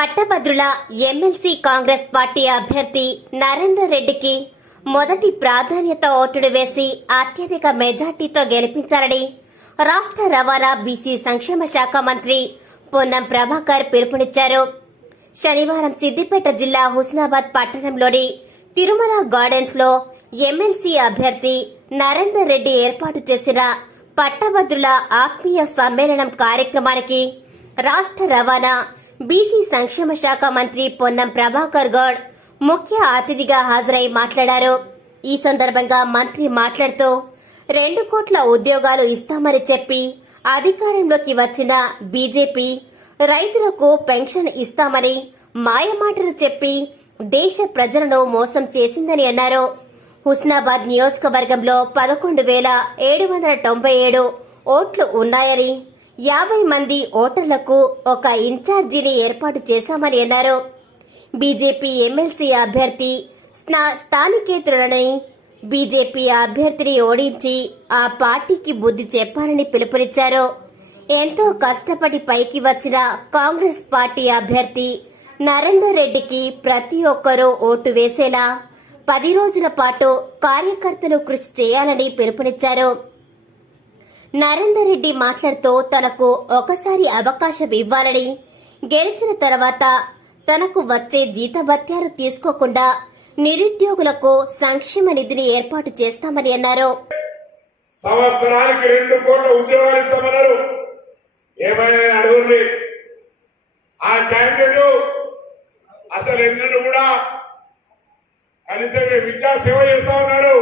పట్టభద్రుల MLC Congress party అభ్యర్థి నరేందర్ రెడ్డికి మొదటి ప్రాధాన్యత ఓటుడు వేసి అత్యధిక మెజార్టీతో గెలిపించాలని రాష్ట్ర రవాణా బీసీ సంక్షేమ శాఖ మంత్రి పొన్నం ప్రభాకర్ పిలుపునిచ్చారు. శనివారం సిద్దిపేట జిల్లా హుస్నాబాద్ పట్టణంలోని తిరుమల గార్డెన్స్లో ఎమ్మెల్సీ అభ్యర్థి నరేందర్ రెడ్డి ఏర్పాటు చేసిన పట్టభద్రుల ఆత్మీయ సమ్మేళనం కార్యక్రమానికి రాష్ట్ర రవాణా బీసీ సంక్షేమ శాఖ మంత్రి పొన్నం ప్రభాకర్ గౌడ్ ముఖ్య అతిథిగా హాజరై మాట్లాడారు. ఈ సందర్భంగా మంత్రి మాట్లాడుతూ రెండు కోట్ల ఉద్యోగాలు ఇస్తామని చెప్పి అధికారంలోకి వచ్చిన బీజేపీ రైతులకు పెన్షన్ ఇస్తామని మాయమాటలు చెప్పి దేశ ప్రజలను మోసం చేసిందని అన్నారు. హుస్నాబాద్ నియోజకవర్గంలో పదకొండు వేల ఏడు వందల తొంభై ఏడు ఓట్లు ఉన్నాయని యాభై మంది ఓటర్లకు ఒక ఇన్ఛార్జిని ఏర్పాటు చేశామని అన్నారు. బీజేపీ ఎమ్మెల్సీ అభ్యర్థి స్నా- స్థానికేతరులని బీజేపీ అభ్యర్థిని ఓడించి ఆ పార్టీకి బుద్ధి చెప్పాలని పిలుపునిచ్చారు. ఎంతో కష్టపడి పైకి వచ్చిన కాంగ్రెస్ పార్టీ అభ్యర్థి నరేందర్ రెడ్డికి ప్రతి ఒక్కరూ ఓటు వేసేలా పది రోజుల పాటు కార్యకర్తలు కృషి చేయాలని పిలుపునిచ్చారు. నరేందర్ రెడ్డి మాట్లాడుతూ తనకు ఒకసారి అవకాశం ఇవ్వాలని గెలిచిన తర్వాత తనకు వచ్చే జీతభత్యాలు తీసుకోకుండా నిరుద్యోగులకు సంక్షేమ నిధిని ఏర్పాటు చేస్తామని అన్నారు. సంవత్సరానికి రెండు కోట్ల ఉద్యోగాలు ఇస్తామన్నారు. ఏమైనా అడుగుంది. ఆ క్యాండిడేట్ అసలు ఎన్నడూ కూడా కనీసం విద్యా సేవ చేస్తా ఉన్నాడు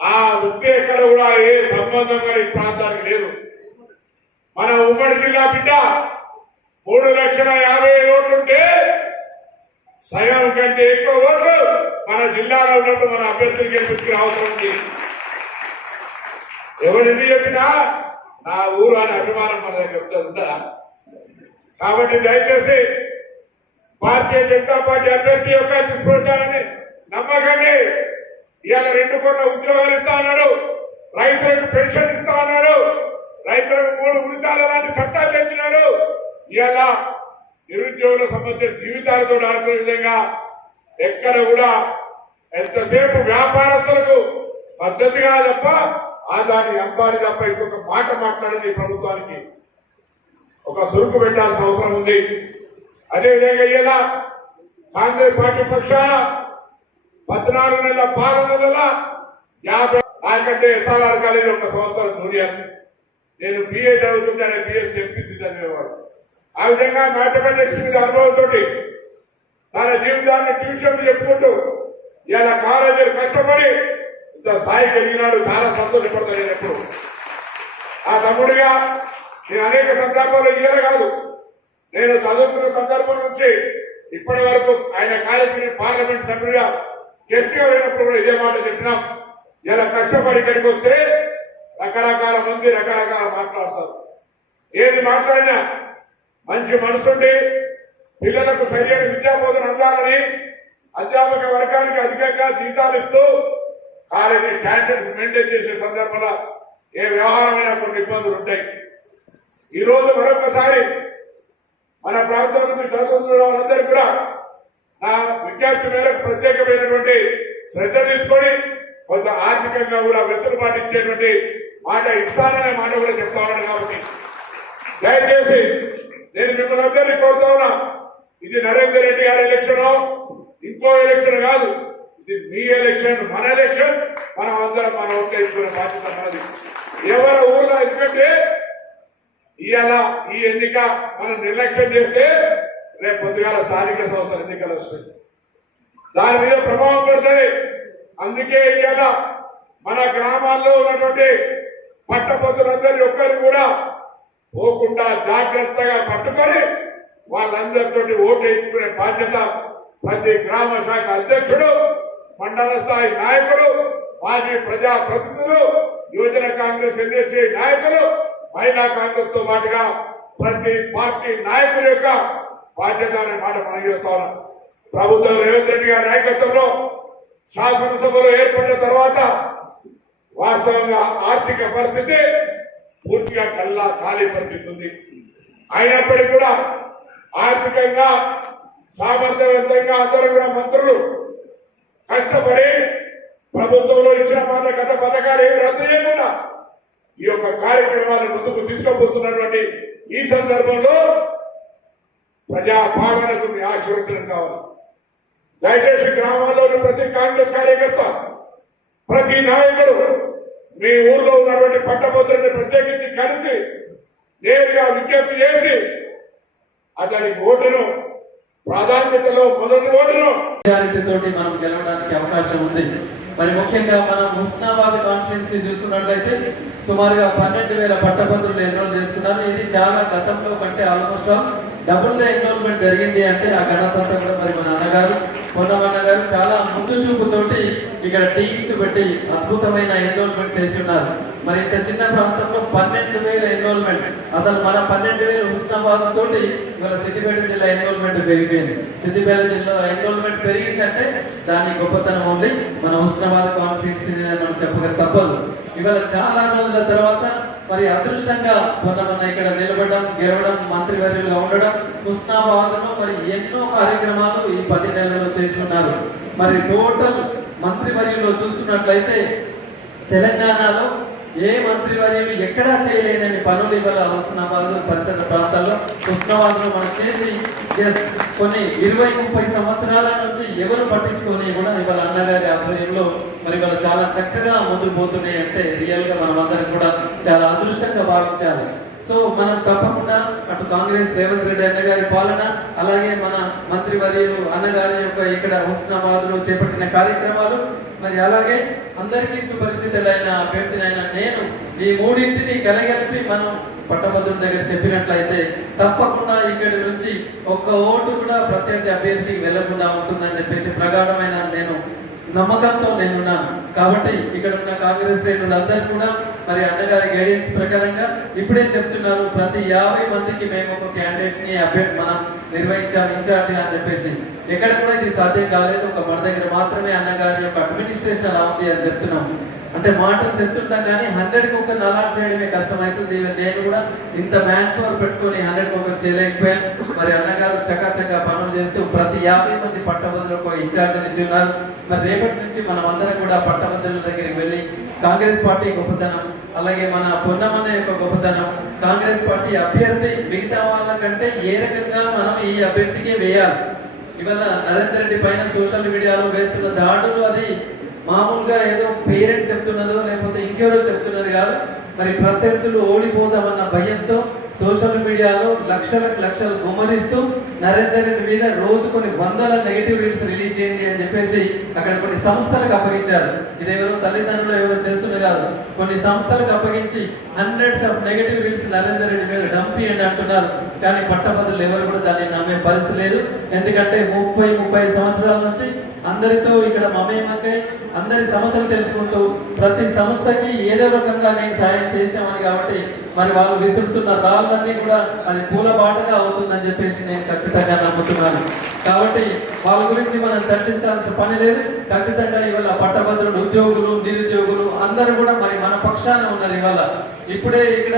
ఆ వృత్తి ఎక్కడ కూడా ఏ సంబంధం కానీ ప్రాంతానికి లేదు. మన ఉమ్మడి జిల్లా బిడ్డ మూడు లక్షల యాభై ఐదు ఓట్లు ఉంటే సగం కంటే ఎక్కువ ఓట్లు మన జిల్లాలో ఉన్నప్పుడు మన అభ్యర్థులు గెలిపించుకునే అవసరం ఉంది. ఎవరిని చెప్పినా నా ఊరు అనే అభిమానం మన దగ్గర ఉంటుంది, ఉంటుందా కాబట్టి దయచేసి భారతీయ జనతా పార్టీ అభ్యర్థి యొక్క దుష్ప్రచారాన్ని నమ్మకండి. ఇవాళ రెండు కోట్ల ఉద్యోగాలు ఇస్తా అన్నాడు రైతులకు పెన్షన్ ఇస్తా అన్నాడు రైతులకు మూడు ఉచితాల లాంటి చట్టాలు తెచ్చినాడు. ఇవాళ నిరుద్యోగుల సంబంధించిన జీవితాలతో ఆడుకునే విధంగా ఎక్కడ కూడా ఎంతసేపు వ్యాపారస్తులకు పద్ధతిగా తప్ప ఆదాని అంబాని తప్ప ఇంకొక మాట మాట్లాడని ప్రభుత్వానికి ఒక సురుకు పెట్టాల్సిన అవసరం ఉంది. అదేవిధంగా ఇలా కాంగ్రెస్ పార్టీ పక్షాన పద్నాలుగు నెలల పాలనల యాభై నాకంటే ఎస్ఆర్ఆర్ కాలేజ్ ఒక సంవత్సరం జూనియర్. నేను బిఏ చదువుతుంటే బిఎస్ ఎంపీసీ చదివేవాడు. ఆ విధంగా మ్యాథమెటిక్స్ మీద అనుభవంతో తన జీవితాన్ని ట్యూషన్ చెప్పుకుంటూ ఇలా కాలేజీలు కష్టపడి ఇంత స్థాయికి ఎదిగినాడు. చాలా సంతోషపడతాను నేను ఎప్పుడు. ఆ తమ్ముడిగా నేను అనేక సందర్భాల్లో ఇయ్యల కాదు. నేను చదువుకున్న సందర్భం నుంచి ఇప్పటి వరకు ఆయన కార్యక్రమం పార్లమెంట్ సభ్యుడిగా కేసీఆర్ అయినప్పుడు కూడా ఇదే మాట చెప్పినాం. ఇలా కష్టపడి ఇక్కడికి వస్తే రకరకాల మంది రకరకాల మాట్లాడతారు. ఏది మాట్లాడినా మంచి మనసుండి పిల్లలకు సరైన విద్యాబోధన అందాలని అధ్యాపక వర్గానికి అధికంగా జీతాలు ఇస్తూ కాలేజీ స్టాండర్డ్స్ మెయింటైన్ చేసే సందర్భంలో ఏ వ్యవహారమైనా కొన్ని ఇబ్బందులు ఉంటాయి. ఈ రోజు మరొకసారి మన ప్రాంతం నుంచి చదువుతున్న వాళ్ళందరికీ కూడా విజ్ఞప్తి మేరకు ప్రత్యేకమైనటువంటి శ్రద్ధ తీసుకొని కొంత ఆర్థికంగా కూడా వెసులుబాటు ఇచ్చేటువంటి మాట ఇస్తాననే మాట కూడా చెప్తా ఉన్నాను కాబట్టి దయచేసి నేను మిమ్మల్ని అందరినీ కోరుతా ఉన్నా ఇది నరేందర్ రెడ్డి గారి ఎలక్షన్ ఇంకో ఎలక్షన్ కాదు ఇది మీ ఎలక్షన్ మన ఎలక్షన్ మనం అందరం మన ఓట్లు బాధ్యత మనది. ఎవరి ఊర్లో ఎందుకంటే ఇవాళ ఈ ఎన్నిక మనం నిర్లక్ష్యం చేస్తే రేపు పొద్దుగాల స్థానిక సంస్థల ఎన్నికలు వస్తాయి. దాని మీద ప్రభావం పడతాయి అందుకే ఇవాళ మన గ్రామాల్లో ఉన్నటువంటి పట్టపొద్దులందరి ఒక్కరు కూడా పోకుండా జాగ్రత్తగా పట్టుకొని వాళ్ళందరితో ఓటు వేయించుకునే బాధ్యత ప్రతి గ్రామ శాఖ అధ్యక్షుడు మండల స్థాయి నాయకుడు మాజీ ప్రజా ప్రతినిధులు యువజన కాంగ్రెస్ ఎన్ఎస్సీ నాయకులు మహిళా కాంగ్రెస్తో పాటుగా ప్రతి పార్టీ నాయకుల యొక్క బాధ్యత అనే మాట మనం చేస్తా ఉన్నాం. ప్రభుత్వం రేవంత్ రెడ్డి గారి నాయకత్వంలో శాసనసభలో ఏర్పడిన తర్వాత వాస్తవంగా ఆర్థిక పరిస్థితి పూర్తిగా కల్లా ఖాళీ పరిస్థితి ఉంది. అయినప్పటికీ కూడా ఆర్థికంగా సామర్థ్యవంతంగా అందరూ మంత్రులు కష్టపడి ప్రభుత్వంలో ఇచ్చిన మాట గత పథకాలు ఏమి రద్దు చేయకుండా ఈ యొక్క కార్యక్రమాన్ని ముందుకు తీసుకుపోతున్నటువంటి ఈ సందర్భంలో ప్రజా పాలనకు మీ ఆశీర్వచనం కావాలి. దయచేసి గ్రామాల్లోని ప్రతి కాంగ్రెస్ కార్యకర్త ప్రతి నాయకుడు మీ ఊర్లో ఉన్నటువంటి పట్టభద్రుని ప్రత్యేకించి కలిసి నేరుగా విజ్ఞప్తి చేసి అతని ఓటును ప్రాధాన్యతలో మొదటి ఓటును మెజారిటీ తోటి మనం గెలవడానికి అవకాశం ఉంది. మరి ముఖ్యంగా మనం హుస్నాబాద్ కాన్స్టిట్యున్సీ చూసుకున్నట్లయితే సుమారుగా పన్నెండు వేల పట్టభద్రులు ఎన్రోల్ చేసుకున్నారు ఇది చాలా గతంలో కంటే ఆల్మోస్ట్ ఆల్ డబుల్ ఎన్రోల్మెంట్ జరిగింది అంటే ఆ గణతంత్రం కూడా మరి మన అన్నగారు పొన్నమన్న గారు చాలా ముందు చూపుతోటి ఇక్కడ టీమ్స్ పెట్టి అద్భుతమైన ఎన్రోల్మెంట్ చేసి ఉన్నారు మరి ఇంత చిన్న ప్రాంతంలో పన్నెండు వేల ఎన్రోల్మెంట్ అసలు మన పన్నెండు వేల హుస్నాబాద్ తోటి ఇవాళ సిద్దిపేట జిల్లా ఎన్రోల్మెంట్ పెరిగిపోయింది. సిద్దిపేట జిల్లా ఎన్రోల్మెంట్ పెరిగిందంటే దాని గొప్పతనం ఉంది మన హుస్నాబాద్ కాన్స్టిట్యూన్సీ మనం చెప్పక తప్పదు. ఇవాళ చాలా రోజుల తర్వాత మరి అదృష్టంగా మొన్న ఇక్కడ నిలబడడం గెలవడం మంత్రివర్యులుగా ఉండడం హుస్నాబాద్లో మరి ఎన్నో కార్యక్రమాలు ఈ పది నెలల్లో చేసి ఉన్నారు మరి టోటల్ మంత్రివర్యులు చూసుకున్నట్లయితే తెలంగాణలో ఏ మంత్రివర్యులు ఎక్కడా చేయలేనని పనులు ఇవాళ హుస్నాబాద్ పరిసర ప్రాంతాల్లో హుస్నాబాద్ మనం చేసి కొన్ని ఇరవై ముప్పై సంవత్సరాల నుంచి ఎవరు పట్టించుకొని కూడా ఇవాళ అన్నగారి ఆధ్వర్యంలో మరి ఇవాళ చాలా చక్కగా ముందుకు పోతున్నాయి అంటే రియల్గా మనం అందరం కూడా చాలా అదృష్టంగా భావించాలి. సో మనం తప్పకుండా అటు కాంగ్రెస్ రేవంత్ రెడ్డి అన్న గారి పాలన అలాగే మన మంత్రి వర్యులు అన్నగారి యొక్క ఇక్కడ హుస్నాబాద్లో చేపట్టిన కార్యక్రమాలు మరి అలాగే అందరికీ సుపరిచితులైన అభ్యర్థినైన నేను ఈ మూడింటిని కలగలిపి మనం పట్టభద్రుల దగ్గర చెప్పినట్లయితే తప్పకుండా ఇక్కడి నుంచి ఒక్క ఓటు కూడా ప్రత్యర్థి అభ్యర్థికి వెళ్ళకుండా ఉంటుందని చెప్పేసి ప్రగాఢమైన నమ్మకంతో నేనున్నాను. కాబట్టి ఇక్కడ ఉన్న కాంగ్రెస్ శ్రేణులందరూ కూడా మరి అన్నగారి గైడెన్స్ ప్రకారంగా ఇప్పుడే చెప్తున్నారు ప్రతి యాభై మందికి మేము ఒక క్యాండిడేట్ని అభ్యర్థి మనం నిర్వహించాలి ఇన్ఛార్జ్ అని చెప్పేసి. ఎక్కడ కూడా ఇది సాధ్యం కాలేదు ఒక మన దగ్గర మాత్రమే అన్నగారి యొక్క అడ్మినిస్ట్రేషన్ అలా ఉంది అని చెప్తున్నాం. అంటే మాటలు చెప్తుంటాం కానీ హండ్రెడ్ ఒకరిని అలాట్ చేయడమే కష్టమవుతుంది నేను కూడా ఇంత మ్యాన్ పవర్ పెట్టుకొని హండ్రెడ్ ఒకరు చేయలేకపోయాను. మరి అన్నగారు చకాచకా పనులు చేస్తూ ప్రతి యాభై మంది పట్టభద్రులకు ఒక ఇచ్చి ఉన్నారు మరి రేపటి నుంచి మనం అందరం కూడా పట్టభద్రుల దగ్గరికి వెళ్ళి కాంగ్రెస్ పార్టీ గొప్పతనం అలాగే మన పొన్నమన్న యొక్క గొప్పతనం కాంగ్రెస్ పార్టీ అభ్యర్థి మిగతా వాళ్ళకంటే ఏ రకంగా మనం ఈ అభ్యర్థికి వేయాలి? ఇవాళ నరేందర్ రెడ్డి పైన సోషల్ మీడియాలో వేస్తున్న దాడులు అది మామూలుగా ఏదో పేరెంట్స్ చెప్తున్నదో లేకపోతే ఇంకెవరో చెప్తున్నది కాదు. మరి ప్రత్యర్థులు ఓడిపోదామన్న భయంతో సోషల్ మీడియాలో లక్షలకు లక్షలు గుమ్మరిస్తూ నరేంద్ర రెడ్డి మీద రోజు కొన్ని వందల నెగిటివ్ రీల్స్ రిలీజ్ చేయండి అని చెప్పేసి అక్కడ కొన్ని సంస్థలకు అప్పగించారు. ఇదేవరో తల్లిదండ్రులు ఎవరో చేస్తుంది కాదు. కొన్ని సంస్థలకు అప్పగించి hundreds of negative reels Narendra Reddy మీద డంపి అని అంటున్నారు. కానీ పట్టభద్రులు ఎవరు కూడా దాన్ని నమ్మే పరిస్థితి లేదు. ఎందుకంటే ముప్పై ముప్పై సంవత్సరాల నుంచి అందరితో ఇక్కడ మమేమకై అందరి సమస్యలు తెలుసుకుంటూ ప్రతి సంస్థకి ఏదో రకంగా నేను సాయం చేసినామని కాబట్టి మరి వాళ్ళు విసురుతున్న రాళ్ళన్నీ కూడా అది పూల బాటగా అవుతుందని చెప్పేసి నేను ఖచ్చితంగా నమ్ముతున్నాను. కాబట్టి వాళ్ళ గురించి మనం చర్చించాల్సిన పని లేదు. ఖచ్చితంగా ఇవాళ పట్టభద్రులు ఉద్యోగులు నిరుద్యోగులు అందరూ కూడా మరి మన పక్షాన ఉన్నారు ఇవాళ. ఇప్పుడే ఇక్కడ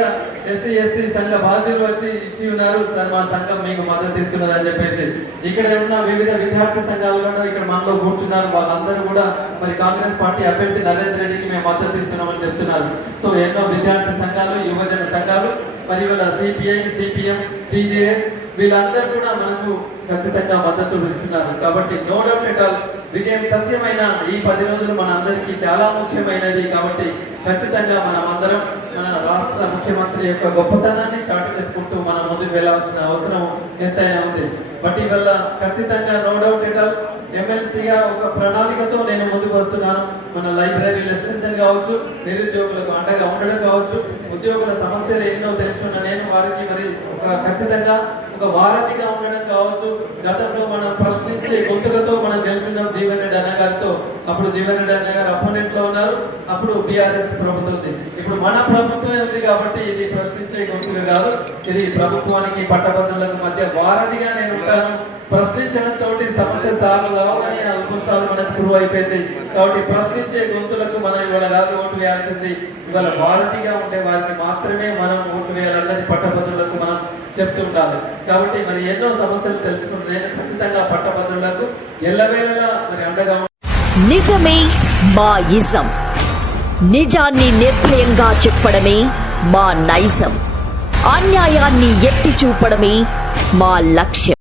ఎస్సీ ఎస్టీ సంఘ బాధ్యులు వచ్చి ఇచ్చి ఉన్నారు. సార్ మా సంఘం మీకు మద్దతు ఇస్తున్నది అని చెప్పేసి. ఇక్కడ ఉన్న వివిధ విద్యార్థి సంఘాలు కూడా ఇక్కడ మనలో కూర్చున్నారు. వాళ్ళందరూ కూడా మరి కాంగ్రెస్ పార్టీ అభ్యర్థి నరేంద్ర రెడ్డికి మేము మద్దతు ఇస్తున్నామని చెప్తున్నారు. సో ఎన్నో విద్యార్థి సంఘాలు యువజన సంఘాలు మరి వీళ్ళ సిపిఐ సిపిఎం టీజేఎస్ వీళ్ళందరూ కూడా మనకు ఖచ్చితంగా మద్దతు ఇస్తున్నారు. కాబట్టి నో డౌట్ ఎట్ ఆల్ విజయం సత్యమైన ఈ పది రోజులు మన అందరికీ చాలా ముఖ్యమైనది. కాబట్టి ఖచ్చితంగా మనం అందరం మన రాష్ట్ర ముఖ్యమంత్రి యొక్క గొప్పతనాన్ని చాటి చెప్పుకుంటూ మనం ముందుకు వెళ్ళాల్సిన అవసరం ఎంతైనా ఉంది. బట్ ఇవల్ల ఖచ్చితంగా నో డౌట్ ఇట్ ఆల్ ఎమ్మెల్సీగా ఒక ప్రణాళికతో నేను ముందుకు వస్తున్నాను. మన లైబ్రరీ స్ట్రెంత్ కావచ్చు నిరుద్యోగులకు అండగా ఉండడం కావచ్చు ఉద్యోగుల సమస్యలు ఎన్నో తెలుసున్న నేను వారికి మరి ఒక ఖచ్చితంగా ఒక వారధిగా ఉండడం కావచ్చు. గతంలో మనం ప్రశ్నించే గొంతుకతో మనం గెలుచున్నాం. జీవన్ రెడ్డి అన్న గారితో. అప్పుడు జీవన్ రెడ్డి అన్న గారు అపోనెంట్లో ఉన్నారు. అప్పుడు బీఆర్ఎస్ ప్రభుత్వం ఉంది. ఇప్పుడు మన ప్రభుత్వం ఉంది కాబట్టి ఇది ప్రశ్నించే గొంతుక కాదు. ఇది ప్రభుత్వానికి పట్టభద్రులకు మధ్య వారధిగా నేను ఉంటాను సమస్య సార్లు కావాలని అనుకుంటారు మనకు ఆల్ ప్రూవ్ అయిపోయింది కాబట్టి ప్రశ్నించే గొంతులకు మనం ఇవాళ కాదు ఓటు వేయాల్సింది. ఇవాళ భారతీగా ఉండే వారికి మాత్రమే మనం ఓటు వేయాలన్నది పట్టభద్రులకు మనం చెప్తుంటారు. కాబట్టి మరి ఎన్నో సమస్యలు తెలుసుకుని నేను ఖచ్చితంగా పట్టభద్రులకు ఎల్లవేళలా మరి అండగా నిజమే మా ఇజం నిజాన్ని నిర్భయంగా చెప్పడమే మా నైజం. అన్యాయాన్ని ఎత్తి చూపడమే మా లక్ష్యం.